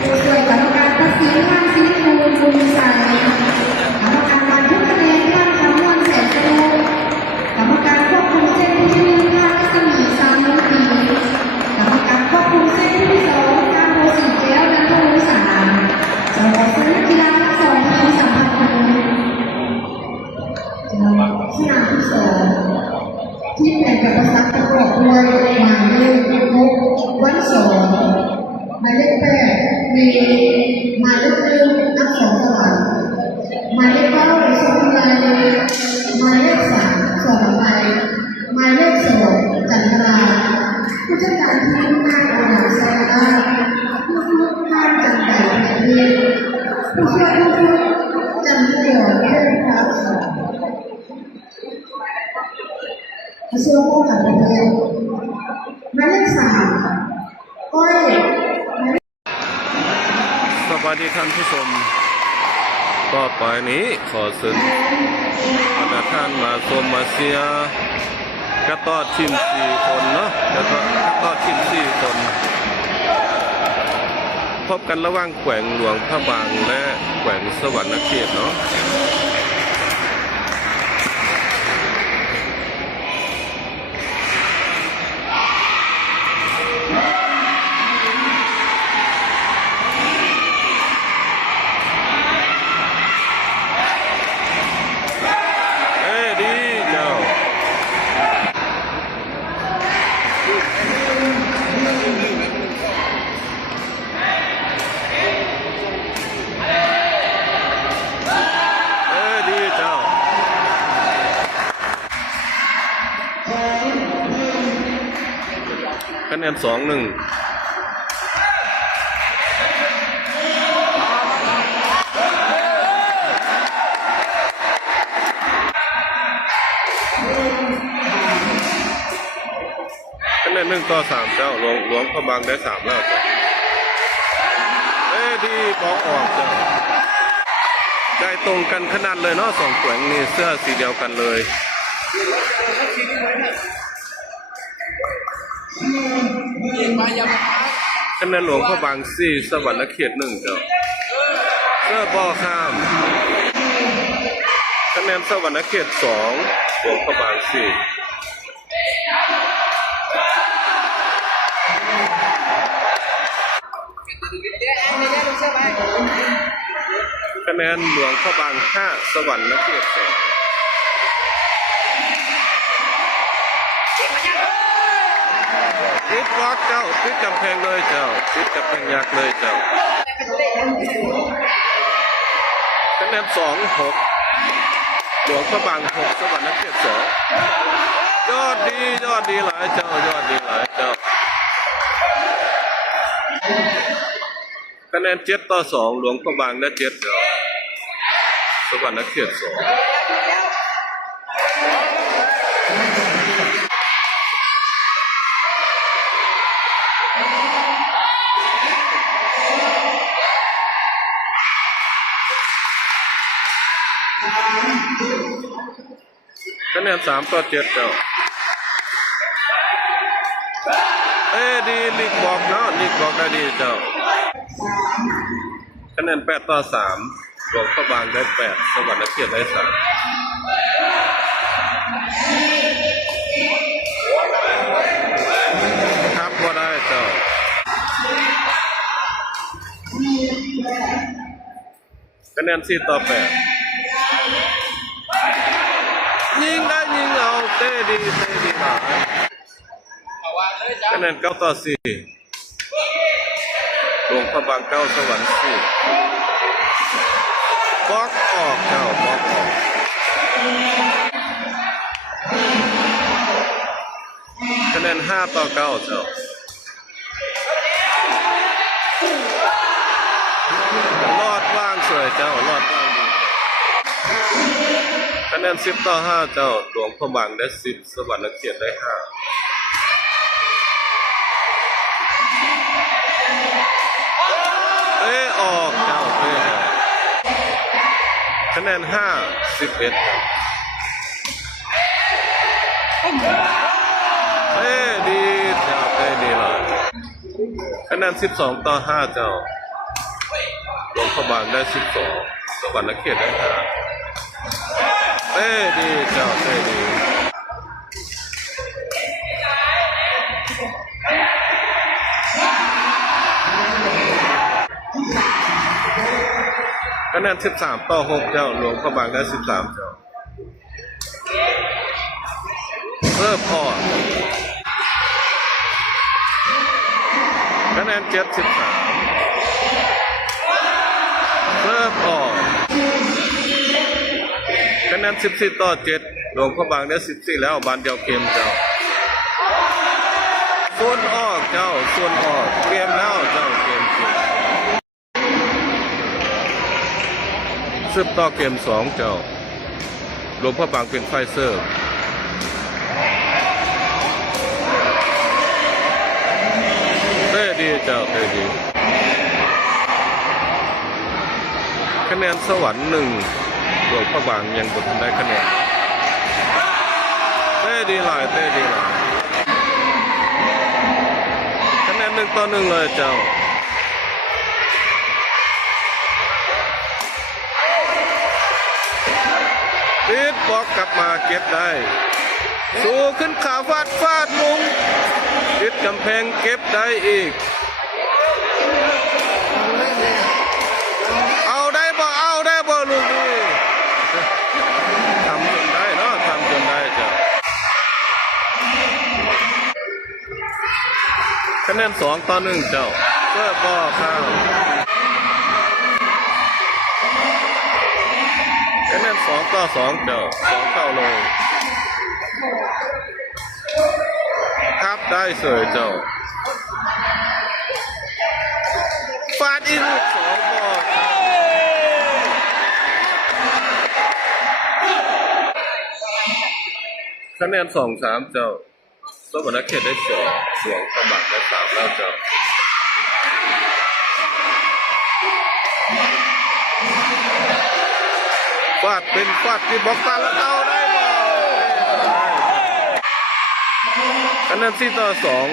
ผู้ช่วยกรรมการตัดสินท่านศิริภูมิบุญใสกรรมการบันทึกคะแนนท่านคำนวณแสนสนุกกรรมการควบคุมเส้นที่1ท่านรัศมีสามมุขีกรรมการควบคุมเส้นที่2ท่านโพสีแก้วนันทวุฒิสารสำหรับนักกีฬาทั้งสองทีมสัมพันธ์สนามที่2ที่แข่งกับประสานประกอบด้วยหมายเลข6วัน2หมายเลข8มีหมายเลข1อักษรสวรรค์หมายเลข9สองไทยหมายเลข3สองไทยหมายเลข2จันทราผู้จัดการทีมนายอาณาแสดงผู้ฝึกท่านจันไก่แผ่นดินผู้ช่วยผู้ฝึกจันทร์เดี่ยวเรื่องพระกระทรวงการต่างประเทศหมายเลข3ก้อยสวัสดีท่านผู้ชมต่อไปนี้ขอเชิญท่านมาชมมาเชียร์กระต่อทีม4คนเนาะกระต่อทีม4คนพบกันระหว่างแขวงหลวงพระบางและแขวงสวรรณเขตเนาะคะแนน2-1คะแนน1-3เจ้าหลวงพระบางได้3แล้วจ้ะดีบอลออกจ้ะได้ตรงกันขนาดเลยเนาะ2แขวงนี่เสื้อสีเดียวกันเลยคะแนนหลวงพระบาง4สวรรณเขต1เจ้าเสื้อบอข้ามคะแนนสวรรณเขต2หลวงพระบาง4คะแนนหลวงพระบาง5สวรรณเขต2ติดบล็อกเจ้าติดกำแพงเลยเจ้าติดกำแพงยักษ์เลยเจ้าคะแนน2-6หลวงพระบาง6สวรรณเขต2ยอดดีหลายเจ้ายอดดีหลายเจ้าคะแนน7-2หลวงพระบางได้7เจ้าสวรรณเขต2คะแนน3-7เจ้าดีลีกบอกเนาะลีกบอกได้ดีเจ้าคะแนน8-3หลวงพระบางได้8สวรรณเขตได้3ครับก็ได้เจ้าคะแนน4-8ยิงได้ยิงเอาเต้ดีหน่อยคะแนน9-4หลวงพระบาง9สวรรค์4บล็อกออกเจ้าบล็อกออกคะแนน5-9เจ้ารอดว่างสวยเจ้ารอดว่างดีคะแนน10-5เจ้าหลวงพระบางได้10สวรรณเขตได้5ออกเจ้าคะแนน5-11ดีเจ้าดีเลย คะแนน12-5เจ้าหลวงพระบางได้12สวรรค์เขตได้5เต้ดีเจ้าเต้ดีคะแนน13-6เจ้าหลวงพระบางได้13เจ้าเพิ่มพอคะแนน73เพิ่มออกคะแนน14-7หลวงพระบางได้14แล้วบานเดียวเกมเจ้าส่วนออกเจ้าส่วนออกเกมแล้วเจ้าเกม10ต่อเกม2เจ้าหลวงพระบางเป็นไฟเซอร์เต้ดีเจ้าเต้ดีคะแนนสวรรค์1หลวงพระบางยังบนได้คะแนนเต้ดีหลายเต้ดีหลายคะแนน1-1เลยเจ้าติดบล็อกกลับมาเก็บได้สู้ขึ้นขาฟาดมุงติดกำแพงเก็บได้อีกเอาได้บ่ลูกนี่ทำจนได้เนาะทำจนได้เจ้าคะแนน2-1เจ้าเพื่อบ่อข้าวคะแนน2-2เจ้า2เข้าเลยครับได้เสยเจ้าฟาดอีกลูก2บ่อคะแนน2-3เจ้าสวรรค์เขตได้2หลวงพระบางได้3แล้วเจ้าฟาดเป็นฟาดที่บล็อกตาแล้วเอาได้บ่คะแนน4-2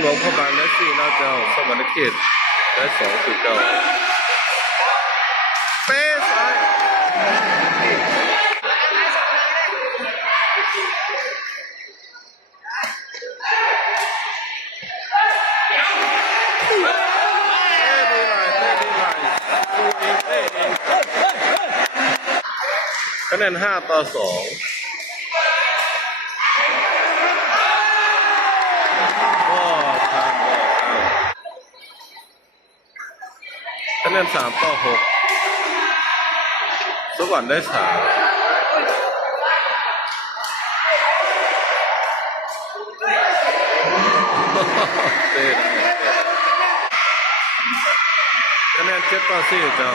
หลวงพระบางได้4แล้วเจ้าสวรรค์เขตได้2คือเจ้าเป๊ะซ้ายคะแนน5-2ก็ทำคะแนน3-6สวรรค์ได้3เต้คะแนน7-4เจ้า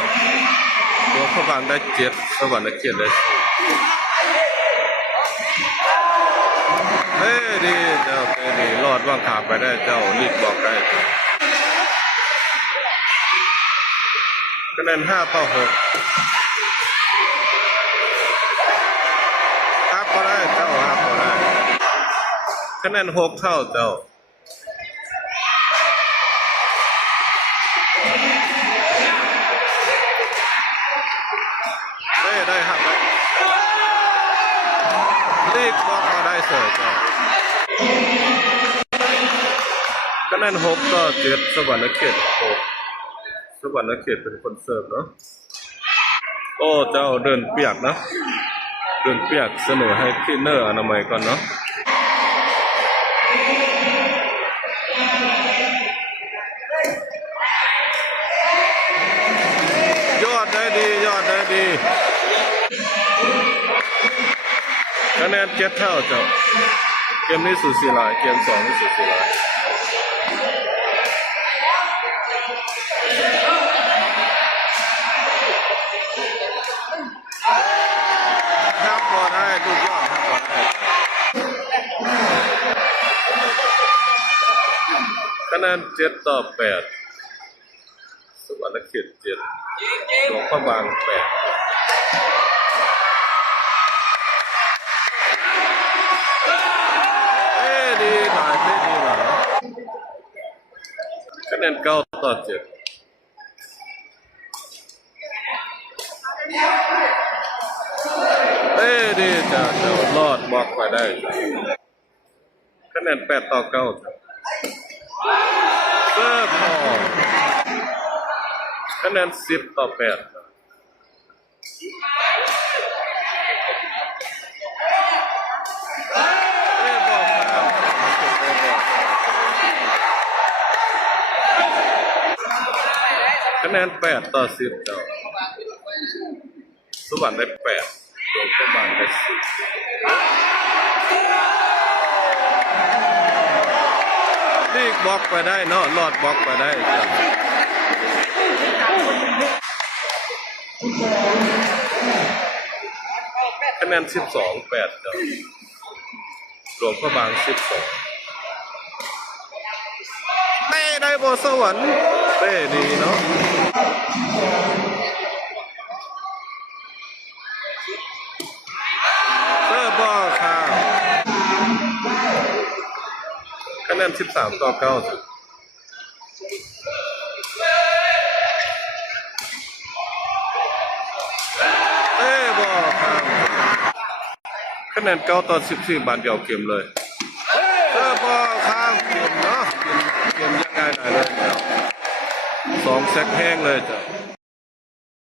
หลวงพระบางได้7สวรรค์เขตได้4เฮ้ดีเจ้าเฮ้ดีรอดว่างขาไปได้เจ้ารีบบอกได้คะแนน5-6ครับก็ได้เจ้าครับก็ได้คะแนน6เท่าเจ้าได้หักไปรีบบอกมาได้เสยเจ้าคะแนน6-7สวรรค์เขต6สวรรค์เขตเป็นคนเสิร์ฟเนาะโอ้เจ้าเดินเปียกนะเดินเปียกเสนอให้คลีนเนอร์อนามัยก่อนเนาะยอดได้ดีคะแนน7เท่าเจ้าเกมนี้สูสีหลายเกม2นี่สูสีหลายครับพอได้ลูกยอดครับพอได้คะแนน7-8สวรรค์เขต7หลวงพระบาง8ดีหลาย คะแนน9 ต่อ 7ดีจ้ะเจ้ารอดบล็อกไปได้คะแนน8 ต่อ 9จ้ะเซิร์ฟพอคะแนน10 ต่อ 8บอกครับคะแนน8 ต่อ 10เจ้าสุวรรณได้8โดนประมาณได้10ลีกบล็อกไปได้เนาะรอดบล็อกไปได้จ้ะคะแนน12 8เจ้าหลวงพระบาง12เต้ได้บสวรรค์เต้ดีเนาะเซอร์บอลค่ะคะแนน13 ต่อ 9จ้ะเต้บอลค่ะคะแนน9 ต่อ 14บานเดียวเกมเลยเซอร์บอลข้ามเกมเนาะเกมยังไงได้เลย2 เซตแห้งเลยจ้ะ